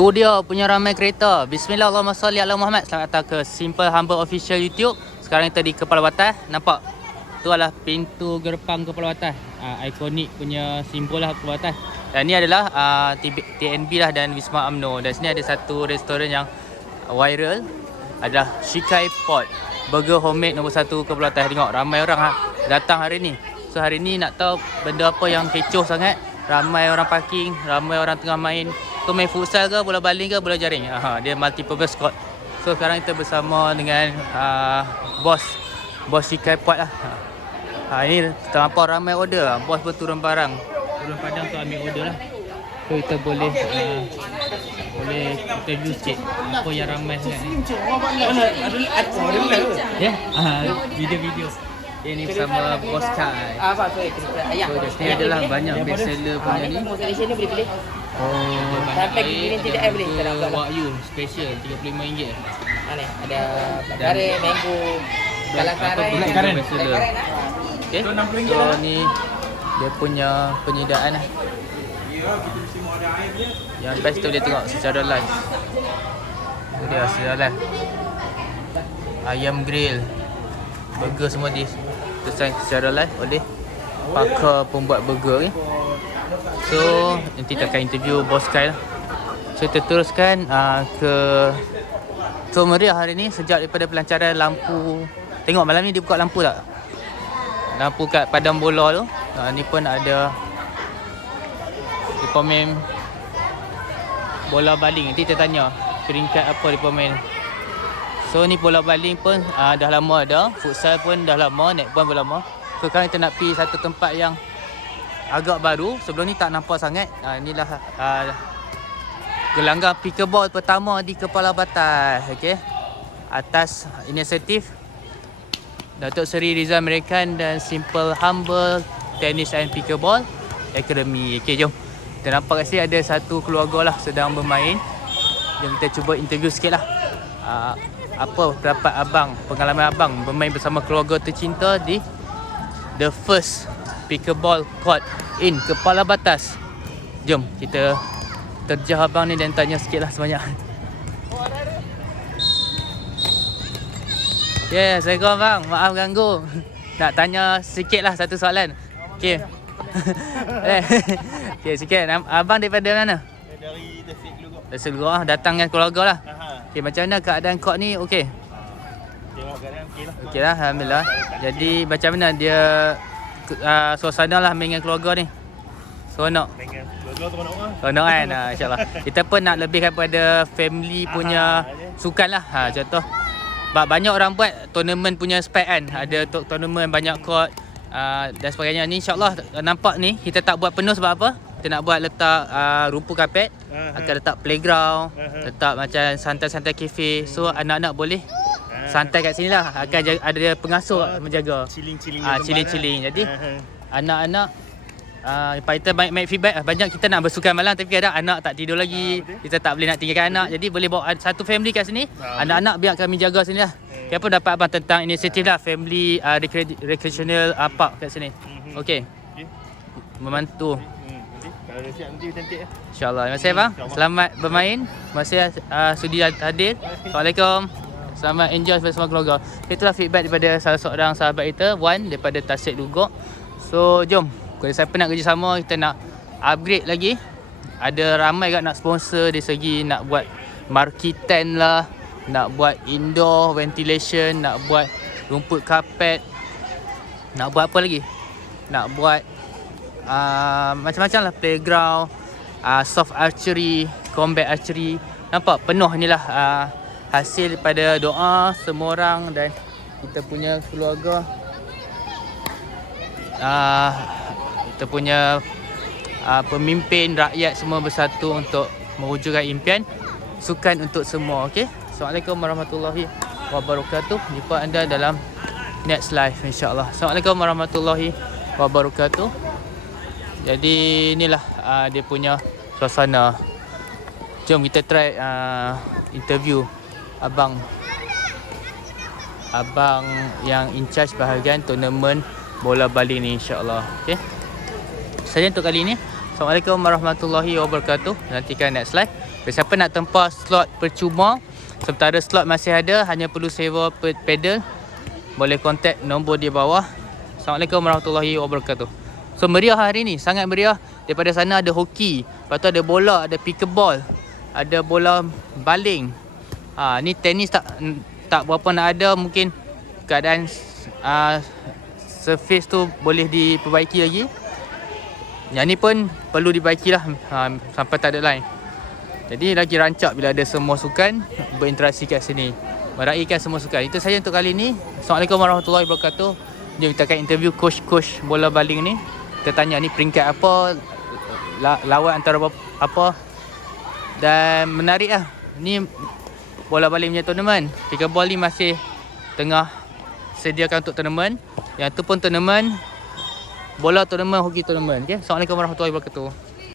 Tu dia punya ramai kereta. Bismillahirrahmanirrahim. Muhammad. Selamat datang ke Simple Humble Official YouTube. Sekarang kita di Kepala Batas. Nampak? Tu adalah pintu gerbang Kepala Batas. Ikonik punya simbol lah Kepala Batas. Dan ni adalah TNB lah dan Wisma UMNO. Dan sini ada satu restoran yang viral. Adalah Shikai Pot. Burger homemade nombor 1 Kepala Batas. Tengok ramai orang datang hari ni. So hari ni nak tahu benda apa yang kecoh sangat. Ramai orang parking, ramai orang tengah main. Tu main futsal ke, bola baling ke, bola jaring. Dia multi-purpose court. So sekarang kita bersama dengan bos Shikai Pot lah. Ini terlampau ramai order. Bos pun turun barang. Turun padang tu ambil order lah. So kita boleh interview sikit apa yang ramai sangat ni. Ya, video-video. Ini bersama Bos Chai. So di sini adalah banyak best seller punya ni. Sampai gini tidak boleh. Wagyu special RM35. Ni ada blackcurrant, mango, kalakaran. Okey. So ni dia punya penyediaan lah. Yang best tu dia tengok secara live. Itu dia secara live. Ayam grill, burger semua design secara live oleh pakar pembuat burger ni. So nanti kita akan interview Bos Kai lah. So kita teruskan ke so meriah hari ni sejak daripada pelancaran lampu. Tengok malam ni dia buka lampu tak? Lampu kat padang bola tu. Ni pun ada dia pemain bola baling. Nanti kita tanya peringkat apa dia pemain. So ni bola baling pun dah lama ada. Futsal pun dah lama, netball pun lama. So sekarang kita nak pergi satu tempat yang agak baru. Sebelum ni tak nampak sangat. Inilah gelanggang pickleball pertama di Kepala Batas. Okey. Atas inisiatif Datuk Seri Rizal Merican dan Simple Humble Tennis and Pickleball Academy. Okey, jom. Kita nampak kat sini ada satu keluarga lah sedang bermain. Jom kita cuba interview sikit lah. Apa pendapat abang, pengalaman abang bermain bersama keluarga tercinta di the first pickleball court in Kepala Batas. Jom kita terjah abang ni dan tanya sikit lah sebanyak. Ya, Assalamualaikum abang. Maaf ganggu. Nak tanya sikit lah satu soalan. Okey. Okey, sikit. Abang daripada mana? Dari Dasik Gelugok. Dasik Gelugok, datang dengan keluarga lah. Okey, macam mana keadaan court ni? Okey. Tengok keadaan okey lah. Okey lah, alhamdulillah. Jadi macam mana dia suasana lah main dengan keluarga ni? Seronok. Dengan keluarga seronok lah. Seronok kan? InsyaAllah. Kita pun nak lebihkan pada family punya sukan lah. Contoh, banyak orang buat tournament punya spek kan. Ada tournament banyak court dan sebagainya. Ni insyaAllah nampak ni kita tak buat penuh sebab apa? Kita nak buat letak rumput kapet, akan letak playground, letak macam santai-santai cafe. So anak-anak boleh santai kat sini lah. Akan ada pengasuh menjaga. Chilling. Jadi anak-anak kita banyak feedback. Banyak kita nak bersukan malam tapi kadang anak tak tidur lagi. Kita tak boleh nak tinggalkan anak. Jadi boleh bawa satu family kat sini. Anak-anak biar kami jaga sini lah. Apa dapat abang tentang inisiatif lah family recreational park kat sini? Okey. Membantu. Kalau dah siap nanti cantik lah. InsyaAllah. Terima kasih abang. Selamat bermain. Terima kasih sudi hadir. Assalamualaikum. Selamat enjoy bersama keluarga. Itulah feedback daripada salah seorang sahabat kita, Wan daripada Tasik Gelugok. So jom. Kalau siapa nak kerjasama, kita nak upgrade lagi. Ada ramai kat nak sponsor dari segi nak buat marquee tent lah, nak buat indoor ventilation, nak buat rumput kapet, nak buat apa lagi? Nak buat macam-macam lah, playground, soft archery, combat archery. Nampak penuh ni lah hasil daripada doa semua orang dan kita punya keluarga. Kita punya pemimpin rakyat semua bersatu untuk mewujudkan impian sukan untuk semua. Okey. Assalamualaikum warahmatullahi wabarakatuh. Jumpa anda dalam next live insya-Allah. Assalamualaikum warahmatullahi wabarakatuh. Jadi inilah dia punya suasana. Jom kita try interview abang yang in charge bahagian tournament bola baling ni insya-Allah. Okey. Saja untuk kali ini. Assalamualaikum warahmatullahi wabarakatuh. Nantikan next slide. Siapa nak tempah slot percuma, sementara slot masih ada, hanya perlu sewa pedal, boleh kontak nombor di bawah. Assalamualaikum warahmatullahi wabarakatuh. So meriah hari ni, sangat meriah. Daripada sana ada hoki, lepas tu ada bola, ada pickleball, ada bola baling. Ni tenis tak berapa nak ada, mungkin keadaan surface tu boleh diperbaiki lagi. Yang ni pun perlu diperbaiki lah, sampai tak ada line. Jadi lagi rancak bila ada semua sukan berinteraksi kat sini, meraihkan semua sukan. Itu saja untuk kali ni. Assalamualaikum warahmatullahi wabarakatuh. Jom kita akan interview coach bola baling ni. Kita tanya ni peringkat apa, lawan antara apa. Dan menarik lah, ni bola baling punya tournament. Pickleball ni masih tengah sediakan untuk tournament. Yang tu pun tournament bola tournament, hoki tournament. Okay? Assalamualaikum warahmatullahi wabarakatuh.